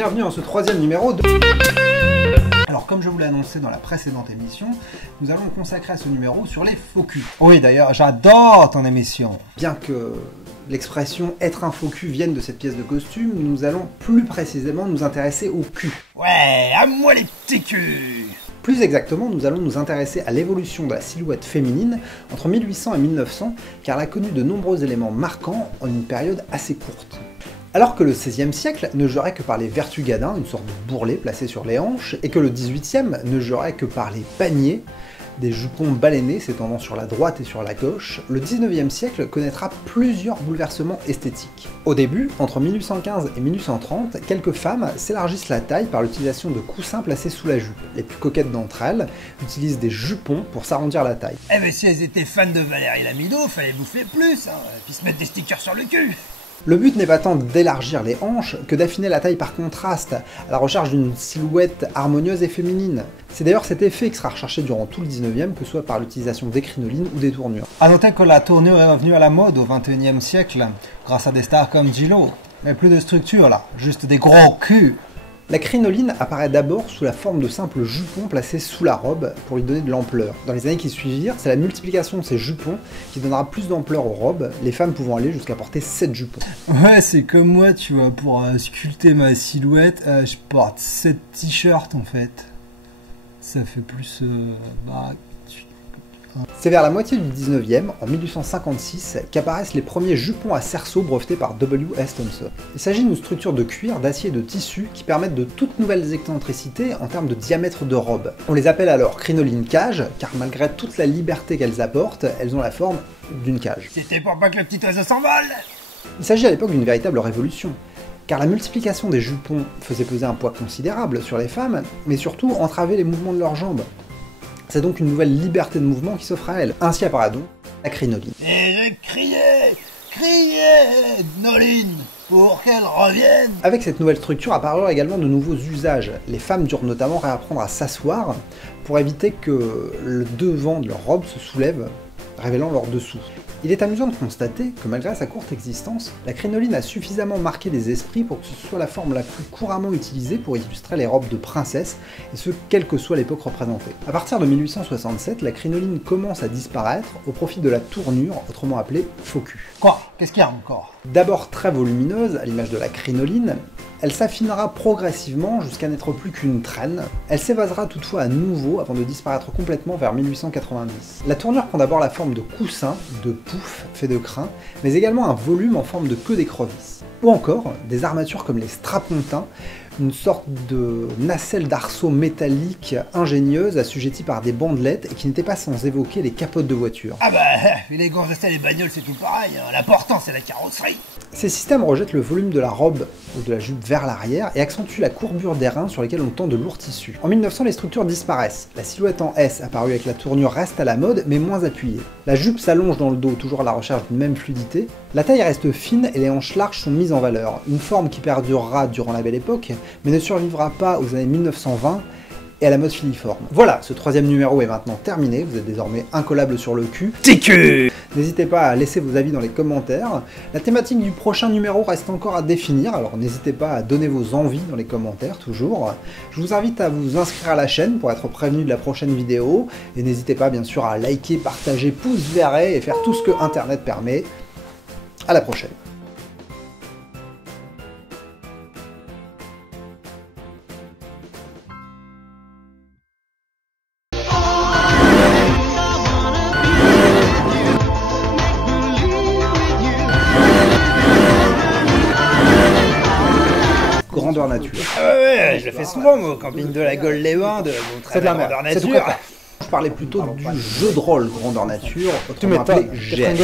bienvenue dans ce troisième numéro de... Alors comme je vous l'ai annoncé dans la précédente émission, nous allons consacrer à ce numéro sur les faux culs. Oui d'ailleurs, j'adore ton émission. Bien que l'expression être un faux cul vienne de cette pièce de costume, nous allons plus précisément nous intéresser au cul. Ouais, à moi les petits culs. Plus exactement, nous allons nous intéresser à l'évolution de la silhouette féminine entre 1800 et 1900, car elle a connu de nombreux éléments marquants en une période assez courte. Alors que le XVIe siècle ne jurait que par les vertugadins, une sorte de bourrelet placé sur les hanches, et que le XVIIIe ne jurait que par les paniers, des jupons balénés s'étendant sur la droite et sur la gauche, le XIXe siècle connaîtra plusieurs bouleversements esthétiques. Au début, entre 1815 et 1830, quelques femmes s'élargissent la taille par l'utilisation de coussins placés sous la jupe. Les plus coquettes d'entre elles utilisent des jupons pour s'arrondir la taille. Eh ben si elles étaient fans de Valérie Lamido, fallait bouffer plus, hein, puis se mettre des stickers sur le cul. Le but n'est pas tant d'élargir les hanches que d'affiner la taille par contraste, à la recherche d'une silhouette harmonieuse et féminine. C'est d'ailleurs cet effet qui sera recherché durant tout le 19e, que ce soit par l'utilisation des crinolines ou des tournures. A noter que la tournure est revenue à la mode au 21e siècle, grâce à des stars comme Gillo. Mais plus de structure là, juste des gros culs. La crinoline apparaît d'abord sous la forme de simples jupons placés sous la robe pour lui donner de l'ampleur. Dans les années qui suivirent, c'est la multiplication de ces jupons qui donnera plus d'ampleur aux robes, les femmes pouvant aller jusqu'à porter 7 jupons. Ouais, c'est comme moi, tu vois, pour sculpter ma silhouette, je porte 7 t-shirts en fait. Ça fait plus... C'est vers la moitié du 19e, en 1856, qu'apparaissent les premiers jupons à cerceau brevetés par W.S. Thompson. Il s'agit d'une structure de cuir, d'acier et de tissu qui permettent de toutes nouvelles excentricités en termes de diamètre de robe. On les appelle alors crinolines cage, car malgré toute la liberté qu'elles apportent, elles ont la forme d'une cage. C'était pour pas que le petit oiseau s'envole. Il s'agit à l'époque d'une véritable révolution, car la multiplication des jupons faisait peser un poids considérable sur les femmes, mais surtout entravait les mouvements de leurs jambes. C'est donc une nouvelle liberté de mouvement qui s'offre à elle. Ainsi apparaît donc la crinoline. Et j'ai crié, Noline, pour qu'elle revienne. Avec cette nouvelle structure apparurent également de nouveaux usages. Les femmes durent notamment réapprendre à s'asseoir pour éviter que le devant de leur robe se soulève, révélant leur dessous. Il est amusant de constater que malgré sa courte existence, la crinoline a suffisamment marqué les esprits pour que ce soit la forme la plus couramment utilisée pour illustrer les robes de princesse, et ce, quelle que soit l'époque représentée. À partir de 1867, la crinoline commence à disparaître au profit de la tournure, autrement appelée faux cul. Quoi? Qu'est-ce qu'il y a encore? D'abord très volumineuse, à l'image de la crinoline, elle s'affinera progressivement jusqu'à n'être plus qu'une traîne. Elle s'évasera toutefois à nouveau avant de disparaître complètement vers 1890. La tournure prend d'abord la forme de coussin, de pouf fait de crin, mais également un volume en forme de queue d'écrevisse. Ou encore des armatures comme les strapontins, une sorte de nacelle d'arceau métallique ingénieuse assujettie par des bandelettes et qui n'était pas sans évoquer les capotes de voiture. Ah bah, les gonzesses et les bagnoles c'est tout pareil, hein. L'important c'est la carrosserie. Ces systèmes rejettent le volume de la robe ou de la jupe vers l'arrière et accentuent la courbure des reins sur lesquels on tend de lourds tissus. En 1900, les structures disparaissent. La silhouette en S apparue avec la tournure reste à la mode mais moins appuyée. La jupe s'allonge dans le dos, toujours à la recherche d'une même fluidité. La taille reste fine et les hanches larges sont mises en valeur. Une forme qui perdurera durant la Belle Époque, mais ne survivra pas aux années 1920 et à la mode filiforme. Voilà, ce troisième numéro est maintenant terminé, vous êtes désormais incollable sur le cul. TQ. N'hésitez pas à laisser vos avis dans les commentaires. La thématique du prochain numéro reste encore à définir, alors n'hésitez pas à donner vos envies dans les commentaires, toujours. Je vous invite à vous inscrire à la chaîne pour être prévenu de la prochaine vidéo, et n'hésitez pas bien sûr à liker, partager, pouce vert et faire tout ce que Internet permet. À la prochaine. Grandeur nature. Ah ouais, je le fais souvent moi, au camping de la Gaule-les-Bains, de C'est de la grandeur merde. nature. Je parlais plutôt du jeu de rôle Grandeur Nature, autrement appelé GN.